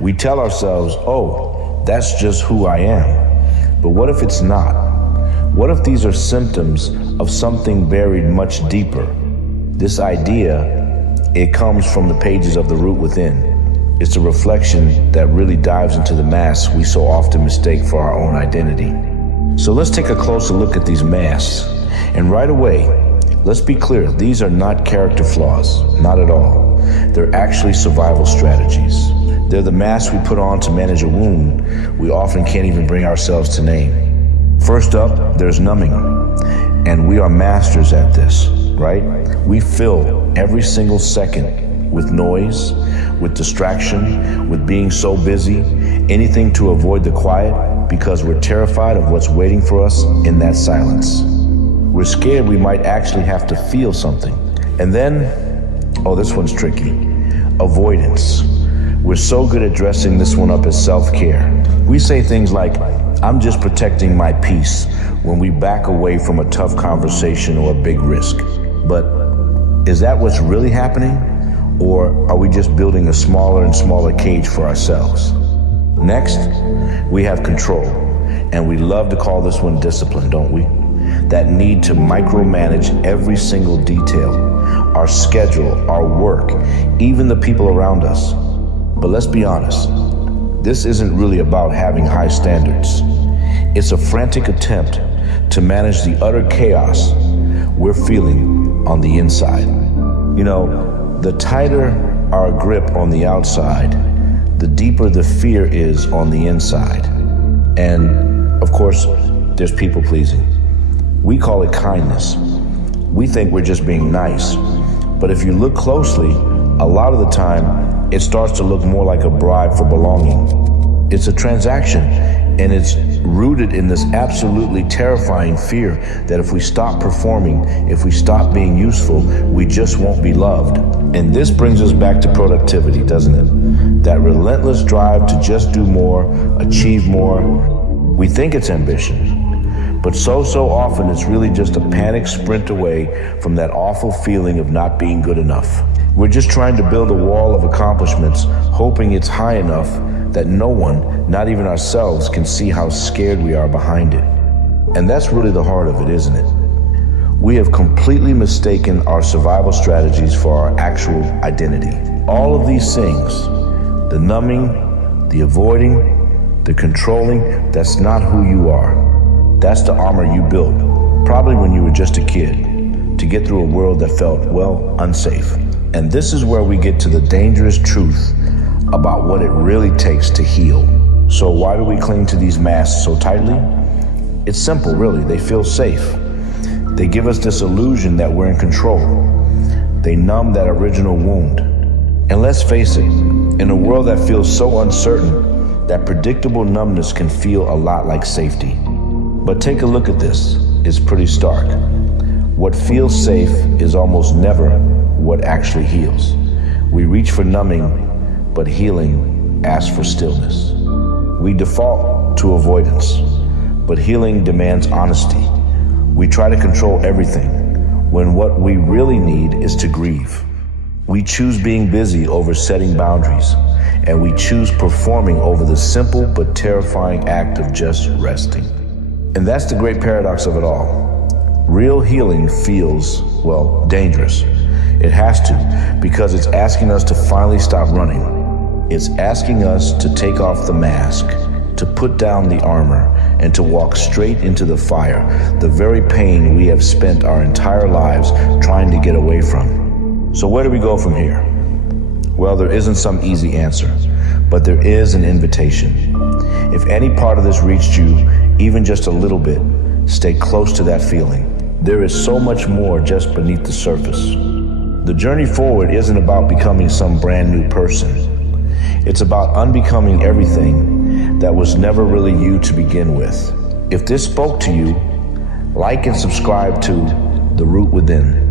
We tell ourselves, oh, that's just who I am. But what if it's not? What if these are symptoms of something buried much deeper? This idea, it comes from the pages of The Root Within. It's a reflection that really dives into the masks we so often mistake for our own identity. So let's take a closer look at these masks. And right away, let's be clear, these are not character flaws, not at all. They're actually survival strategies. They're the masks we put on to manage a wound we often can't even bring ourselves to name. First up, there's numbing. And we are masters at this, right? We fill every single second with noise, with distraction, with being so busy, anything to avoid the quiet because we're terrified of what's waiting for us in that silence. We're scared we might actually have to feel something. And then, oh, this one's tricky. Avoidance. We're so good at dressing this one up as self-care. We say things like, I'm just protecting my peace, when we back away from a tough conversation or a big risk. But is that what's really happening? Or are we just building a smaller and smaller cage for ourselves? Next, we have control. And we love to call this one discipline, don't we? That need to micromanage every single detail, our schedule, our work, even the people around us. But let's be honest, this isn't really about having high standards. It's a frantic attempt to manage the utter chaos we're feeling on the inside. You know, the tighter our grip on the outside, the deeper the fear is on the inside. And of course, there's people pleasing. We call it kindness. We think we're just being nice. But if you look closely, a lot of the time, it starts to look more like a bribe for belonging. It's a transaction, and it's rooted in this absolutely terrifying fear that if we stop performing, if we stop being useful, we just won't be loved. And this brings us back to productivity, doesn't it? That relentless drive to just do more, achieve more. We think it's ambition, but so often it's really just a panic sprint away from that awful feeling of not being good enough. We're just trying to build a wall of accomplishments, hoping it's high enough that no one, not even ourselves, can see how scared we are behind it. And that's really the heart of it, isn't it? We have completely mistaken our survival strategies for our actual identity. All of these things, the numbing, the avoiding, the controlling, that's not who you are. That's the armor you built, probably when you were just a kid, to get through a world that felt, well, unsafe. And this is where we get to the dangerous truth about what it really takes to heal. So why do we cling to these masks so tightly? It's simple, really. They feel safe. They give us this illusion that we're in control. They numb that original wound. And let's face it, in a world that feels so uncertain, that predictable numbness can feel a lot like safety. But take a look at this. It's pretty stark. What feels safe is almost never what actually heals. We reach for numbing, but healing asks for stillness. We default to avoidance, but healing demands honesty. We try to control everything, when what we really need is to grieve. We choose being busy over setting boundaries, and we choose performing over the simple but terrifying act of just resting. And that's the great paradox of it all. Real healing feels, well, dangerous. It has to, because it's asking us to finally stop running. It's asking us to take off the mask, to put down the armor, and to walk straight into the fire, the very pain we have spent our entire lives trying to get away from. So where do we go from here? Well, there isn't some easy answer, but there is an invitation. If any part of this reached you, even just a little bit, stay close to that feeling. There is so much more just beneath the surface. The journey forward isn't about becoming some brand new person. It's about unbecoming everything that was never really you to begin with. If this spoke to you, like and subscribe to The Root Within.